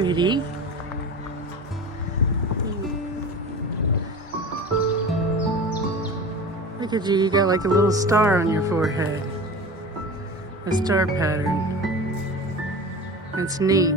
pretty. Look at you, you got like a little star on your forehead. A star pattern. It's neat.